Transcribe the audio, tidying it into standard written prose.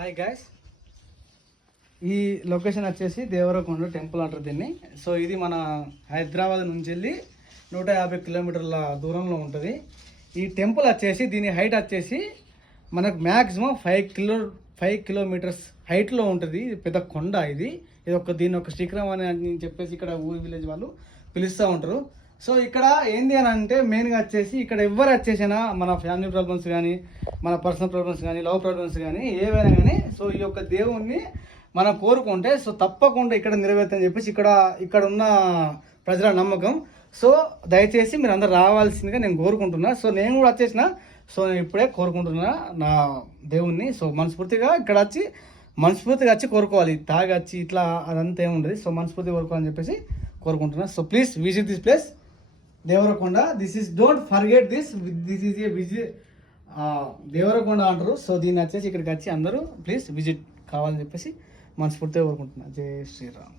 Hi guys, ఈ location వచ్చేసి Devarakonda temple అంటారు దీన్ని. సో ఇది మన హైదరాబాద్ నుంచి వెళ్ళి 150 కిలోమీటర్ల దూరంలో ఉంటుంది. ఈ టెంపుల్ వచ్చేసి దీని హైట్ వచ్చేసి మనకు మ్యాక్సిమం 5 కిలోమీటర్స్ హైట్లో ఉంటుంది. ఇది పెద్ద కొండ. ఇది దీని ఒక శిఖరం అని చెప్పేసి ఇక్కడ ఊరి విలేజ్ వాళ్ళు పిలుస్తూ ఉంటారు. సో ఇక్కడ ఏంది అని అంటే మెయిన్గా వచ్చేసి ఇక్కడ ఎవరు వచ్చేసినా మన ఫ్యామిలీ ప్రాబ్లమ్స్ కానీ, మన పర్సనల్ ప్రాబ్లమ్స్ కానీ, లవ్ ప్రాబ్లమ్స్ కానీ ఏవైనా కానీ సో ఈ యొక్క దేవుణ్ణి మనం కోరుకుంటే సో తప్పకుండా ఇక్కడ నెరవేరుతుందని చెప్పేసి ఇక్కడ ఉన్న ప్రజల నమ్మకం. సో దయచేసి మీరు అందరు రావాల్సిందిగా నేను కోరుకుంటున్నా. సో నేను కూడా వచ్చేసిన. సో నేను ఇప్పుడే కోరుకుంటున్నా నా దేవుణ్ణి. సో మనస్ఫూర్తిగా మనస్ఫూర్తిగా వచ్చి కోరుకోవాలి. తాగొచ్చి ఇట్లా అదంతా ఏముండదు. సో మనస్ఫూర్తిగా కోరుకోవాలని చెప్పేసి కోరుకుంటున్నా. So please visit this place Devarakonda. Don't forget this is a visit Devarakonda అంటారు. సో దీన్ని వచ్చేసి ఇక్కడికి వచ్చి అందరూ ప్లీజ్ విజిట్ కావాలని చెప్పేసి మనస్ఫూర్తిగా కోరుకుంటున్నా. జై శ్రీరామ్.